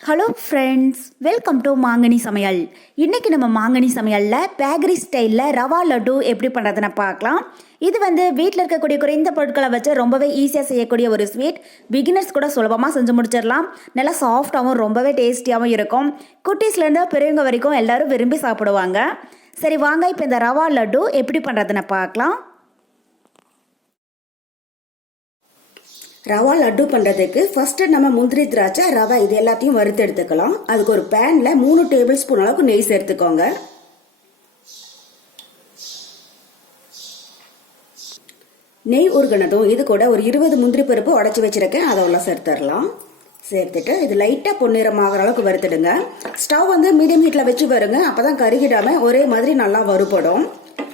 Hello friends welcome to மாங்கனி சமையல் இன்றைக்கி நம்ம மாங்கனி சமையலில் பேக்கரி ஸ்டைலில் ரவா லட்டு எப்படி பண்ணுறதுன்னு பார்க்கலாம். இது வந்து வீட்டில் இருக்கக்கூடிய குறைந்த பொருட்களை வச்சு ரொம்பவே ஈஸியாக செய்யக்கூடிய ஒரு ஸ்வீட் பிகினர்ஸ் கூட சுலபமாக செஞ்சு முடிச்சிடலாம். நல்லா சாஃப்டாகவும் ரொம்பவே டேஸ்டியாகவும் இருக்கும். குட்டீஸ்லேருந்து பெரியவங்க வரைக்கும் எல்லோரும் விரும்பி சாப்பிடுவாங்க. சரி வாங்க இப்போ இந்த ரவா லட்டு எப்படி பண்ணுறதுன்னு பார்க்கலாம். ரவா லட்டு பண்ணுறதுக்கு ஃபர்ஸ்ட் நம்ம முந்திரி திராட்சை ரவை இது எல்லாத்தையும் வறுத்து எடுத்துக்கலாம் அதுக்கு ஒரு பேனில் மூணு டேபிள் ஸ்பூன் அளவுக்கு நெய் சேர்த்துக்கோங்க. நெய் உருகினதும் இது கூட ஒரு இருபது முந்திரி பருப்பு உடச்சி வச்சிருக்கேன். அதை உள்ள சேர்த்துடலாம். சேர்த்துட்டு இது லைட்டாக பொன்னிறமாகிற அளவுக்கு வறுத்துடுங்க. ஸ்டவ் வந்து மீடியம் ஹீட்டில் வச்சு வருங்க. அப்போ தான் கருகிடாமல் ஒரே மாதிரி நல்லா வறுபடும்.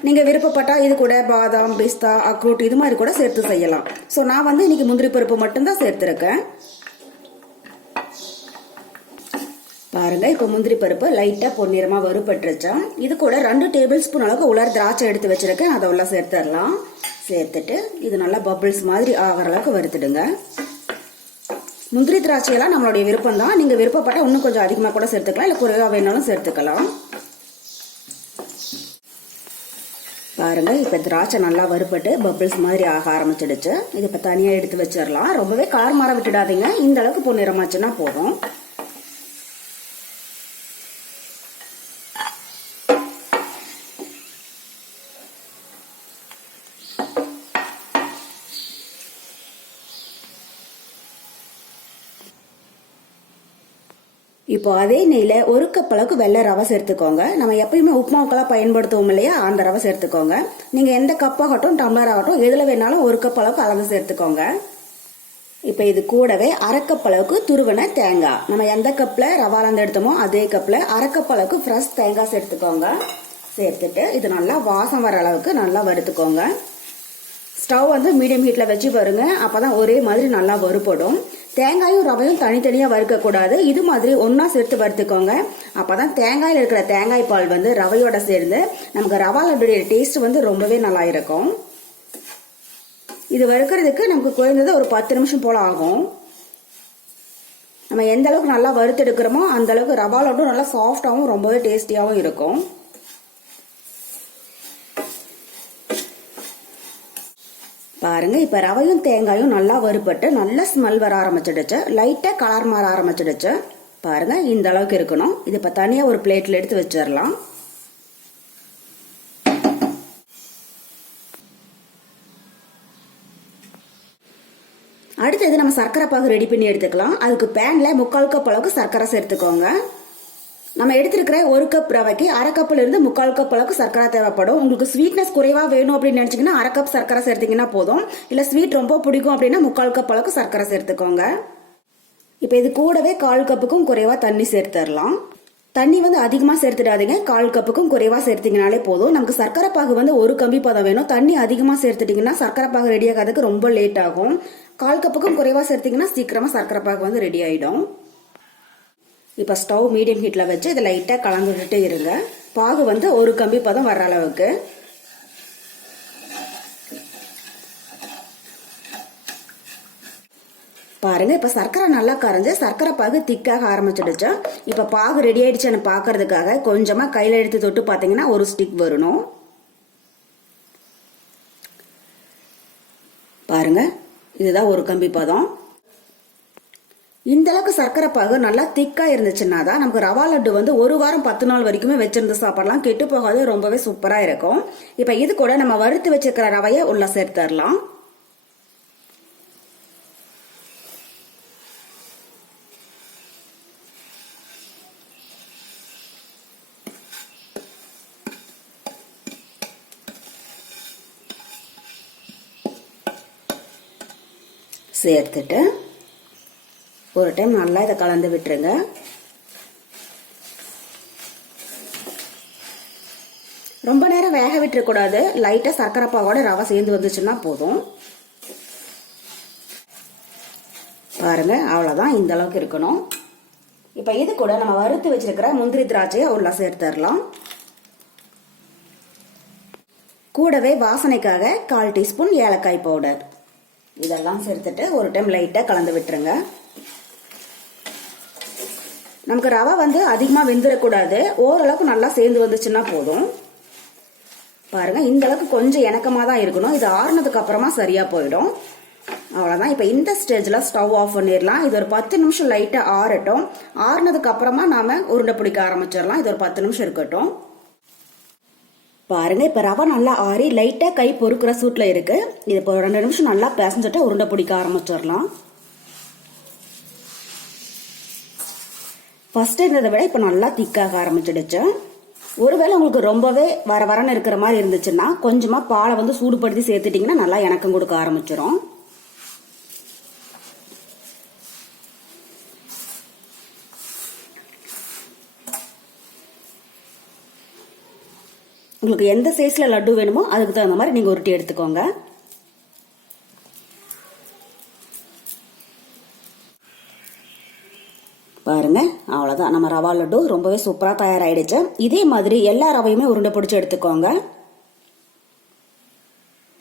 நீங்கள் விருப்பப்பட்டால் இது கூட பாதாம் பிஸ்தா அக்ரூட் இது மாதிரி கூட சேர்த்து செய்யலாம். ஸோ நான் வந்து இன்னைக்கு முந்திரி பருப்பு மட்டும்தான் சேர்த்துருக்கேன். பாருங்க இப்போ முந்திரி பருப்பு லைட்டாக பொன்னிறமாக வறுபட்டுருச்சா? இது கூட ரெண்டு டேபிள் ஸ்பூன் அளவுக்கு உலர் திராட்சை எடுத்து வச்சிருக்கேன். அதை உள்ள சேர்த்துடலாம் சேர்த்துட்டு இது நல்லா பபிள்ஸ் மாதிரி ஆகிற அளவுக்கு வறுத்துடுங்க. முந்திரி திராட்சையெல்லாம் நம்மளுடைய விருப்பம் தான் நீங்கள் விருப்பப்பட்டால் இன்னும் கொஞ்சம் அதிகமாக கூட சேர்த்துக்கலாம். இல்லை குறைவாக வேணாலும் சேர்த்துக்கலாம். பாருங்க. இப்போ திராட்சை நல்லா வறுபட்டு பபிள்ஸ் மாதிரி ஆக ஆரம்பிச்சிடுச்சு. இது இப்போ தனியாக எடுத்து வச்சிடலாம். ரொம்பவே கார் மாற விட்டுடாதீங்க. இந்த அளவுக்கு பொன்னிறமாச்சுன்னா போதும். இப்போ அதே நெய்யில் ஒரு கப் அளவுக்கு வெள்ளை ரவை சேர்த்துக்கோங்க. நம்ம எப்பயுமே உப்புமாவுக்கெல்லாம் பயன்படுத்துவோம் இல்லையா? அந்த ரவை சேர்த்துக்கோங்க. நீங்கள் எந்த கப்பாகட்டும் டம்ளர் ஆகட்டும் எதில் வேணாலும் ஒரு கப் அளவுக்கு அளந்து சேர்த்துக்கோங்க. இப்போ இது கூடவே அரைக்கப் அளவுக்கு துருவன தேங்காய். நம்ம எந்த கப்பில் ரவா அளந்து எடுத்தோமோ அதே கப்பில் அரைக்கப் அளவுக்கு ஃப்ரெஷ் தேங்காய் சேர்த்துக்கோங்க. சேர்த்துட்டு இது நல்லா வாசம் வர அளவுக்கு நல்லா வறுத்துக்கோங்க. ஸ்டவ் வந்து மீடியம் ஹீட்டில் வச்சு வருங்க அப்போ தான் ஒரே மாதிரி நல்லா வறுபடும். தேங்காயும் ரவையும் தனித்தனியாக வறுக்கக்கூடாது இது மாதிரி ஒன்றா சேர்த்து வறுத்துக்கோங்க. அப்போ தான் தேங்காயில் இருக்கிற தேங்காய் பால் வந்து ரவையோட சேர்ந்து நமக்கு ரவா லட்டுடைய டேஸ்ட் வந்து ரொம்பவே நல்லா இருக்கும். இது வறுக்கிறதுக்கு நமக்கு குறைந்தது ஒரு பத்து நிமிஷம் போல் ஆகும். நம்ம எந்த அளவுக்கு நல்லா வறுத்தெடுக்கிறோமோ அந்த அளவுக்கு ரவா லட்டும் நல்லா சாஃப்டாகவும் ரொம்பவே டேஸ்டியாகவும் இருக்கும். பாருங்க இப்போ ரவையும் தேங்காயும் நல்லா வறுபட்டு நல்ல ஸ்மெல் வர ஆரம்பிச்சிடுச்சு. லைட்டாக கலர் மாற ஆரம்பிச்சிடுச்சு. பாருங்க இந்த அளவுக்கு இருக்கணும். இது இப்போ தனியாக ஒரு பிளேட்டில் எடுத்து வச்சிடலாம். அடுத்தது நம்ம சர்க்கரை பாகு ரெடி பண்ணி எடுத்துக்கலாம். அதுக்கு பேனில் முக்கால் கப் அளவுக்கு சர்க்கரை சேர்த்துக்கோங்க. நம்ம எடுத்திருக்கிற ஒரு கப் ரவைக்கு அரை கப்ல இருந்து முக்கால் கப் அளவுக்கு சர்க்கரை தேவைப்படும். உங்களுக்கு ஸ்வீட்னஸ் குறைவா வேணும் அப்படின்னு நினைச்சீங்கன்னா அரை கப் சர்க்கரை சேர்த்தீங்கன்னா போதும். இல்ல ஸ்வீட் ரொம்ப பிடிக்கும் அப்படின்னா முக்கால் கப் அளவுக்கு சர்க்கரை சேர்த்துக்கோங்க. இப்போ இது கூடவே கால் கப்புக்கும் குறைவா தண்ணி சேர்த்துடலாம் தண்ணி வந்து அதிகமாக சேர்த்துடாதீங்க. கால் கப்புக்கும் குறைவாக சேர்த்தீங்கனாலே போதும். நமக்கு சர்க்கரை பாகு வந்து ஒரு கம்பி பதம் வேணும். தண்ணி அதிகமாக சேர்த்துட்டிங்கன்னா சர்க்கரை பாகு ரெடி ஆகாததுக்கு ரொம்ப லேட் ஆகும். கால் கப்புக்கும் குறைவாக சேர்த்தீங்கன்னா சீக்கிரமாக சர்க்கரை பாகு வந்து ரெடி ஆகிடும் இப்போ ஸ்டவ் மீடியம் ஹீட்டில் வச்சு இதை லைட்டாக கலந்து விட்டுட்டே இருங்க. பாகு வந்து ஒரு கம்பி பதம் வர்ற அளவுக்கு. பாருங்க இப்போ சர்க்கரை நல்லா கரைஞ்சு சர்க்கரை பாகு திக்காக ஆரம்பிச்சிடுச்சு. இப்போ பாகு ரெடி ஆயிடுச்சுன்னு பார்க்கறதுக்காக கொஞ்சமாக கையில் எடுத்து தொட்டு பார்த்தீங்கன்னா ஒரு ஸ்டிக் வரணும். பாருங்க இதுதான் ஒரு கம்பி பதம். இந்த அளவுக்கு சர்க்கரை பாகு நல்லா திக்கா இருந்துச்சுன்னா தான் நமக்கு ரவா லட்டு வந்து ஒரு வாரம் பத்து நாள் வரைக்குமே வச்சிருந்து சாப்பிடலாம். கெட்டு போகாது ரொம்பவே சூப்பரா இருக்கும். இப்ப இது கூட நம்ம வறுத்து வச்சிருக்கிற ரவைய உள்ள சேர்த்துடலாம். சேர்த்துட்டு ஒரு டைம் நல்லா இதை கலந்து விட்டுருங்க. ரொம்ப நேரம் வேக விட்டுறக்கூடாது. லைட்டாக சர்க்கரை பாவோட ரவை சேர்ந்து வந்துச்சுன்னா போதும். பாருங்கள் அவ்வளோதான் இந்த அளவுக்கு இருக்கணும். இப்போ இது கூட நம்ம வறுத்து வச்சிருக்கிற முந்திரி திராட்சையை உள்ள சேர்த்துடலாம் கூடவே வாசனைக்காக கால் டீஸ்பூன் ஏலக்காய் பவுடர். இதெல்லாம் சேர்த்துட்டு ஒரு டைம் லைட்டாக கலந்து விட்டுருங்க. நமக்கு ரவை வந்து அதிகமாக வெந்துடக்கூடாது ஓரளவுக்கு நல்லா சேர்ந்து வந்துச்சுன்னா போதும். பாருங்க இந்த அளவுக்கு கொஞ்சம் இணக்கமாக தான் இருக்கணும். இது ஆறுனதுக்கு அப்புறமா சரியா போயிடும். அவ்வளோதான் இப்போ இந்த ஸ்டேஜில் ஸ்டவ் ஆஃப் பண்ணிடலாம் இது ஒரு பத்து நிமிஷம் லைட்டாக ஆறட்டும். ஆறுனதுக்கு அப்புறமா நாம உருண்டை பிடிக்க ஆரம்பிச்சிடலாம் இது ஒரு பத்து நிமிஷம் இருக்கட்டும். பாருங்க இப்போ ரவை நல்லா ஆறி லைட்டாக கை பொறுக்கிற சூட்டில் இருக்கு. இது இப்போ ஒரு ரெண்டு நிமிஷம் நல்லா பேசஞ்சிட்டு உருண்டை பிடிக்க ஆரம்பிச்சிடலாம் ஃபர்ஸ்ட் இருந்ததை விட இப்போ நல்லா திக்காக ஆரம்பிச்சிடுச்சு. ஒருவேளை உங்களுக்கு ரொம்பவே வர வரன்னு இருக்கிற மாதிரி இருந்துச்சுன்னா கொஞ்சமாக பாலை வந்து சூடுபடுத்தி சேர்த்துட்டிங்கன்னா நல்லா இணக்கம் கொடுக்க ஆரம்பிச்சிடும் உங்களுக்கு எந்த சைஸில் லட்டு வேணுமோ அதுக்கு தகுந்த மாதிரி நீங்கள் உருட்டி எடுத்துக்கோங்க. பாருங்கள் அவ்வளோதான் நம்ம ரவா லட்டு ரொம்பவே சூப்பராக தயாராகிடுச்சு இதே மாதிரி எல்லா ரவையுமே உருண்டை பிடிச்சி எடுத்துக்கோங்க.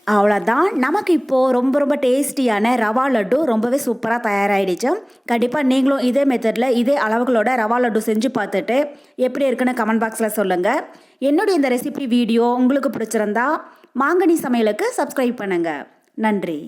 அவ்வளோதான் நமக்கு இப்போது ரொம்ப ரொம்ப டேஸ்டியான ரவா லட்டு ரொம்பவே சூப்பராக தயாராகிடுச்சு கண்டிப்பாக நீங்களும் இதே மெத்தடில் இதே அளவுகளோட ரவா லட்டு செஞ்சு பார்த்துட்டு எப்படி இருக்குன்னு கமெண்ட் பாக்ஸில் சொல்லுங்கள் என்னுடைய இந்த ரெசிபி வீடியோ உங்களுக்கு பிடிச்சிருந்தா மாங்கனி சமையலுக்கு சப்ஸ்கிரைப் பண்ணுங்கள் நன்றி.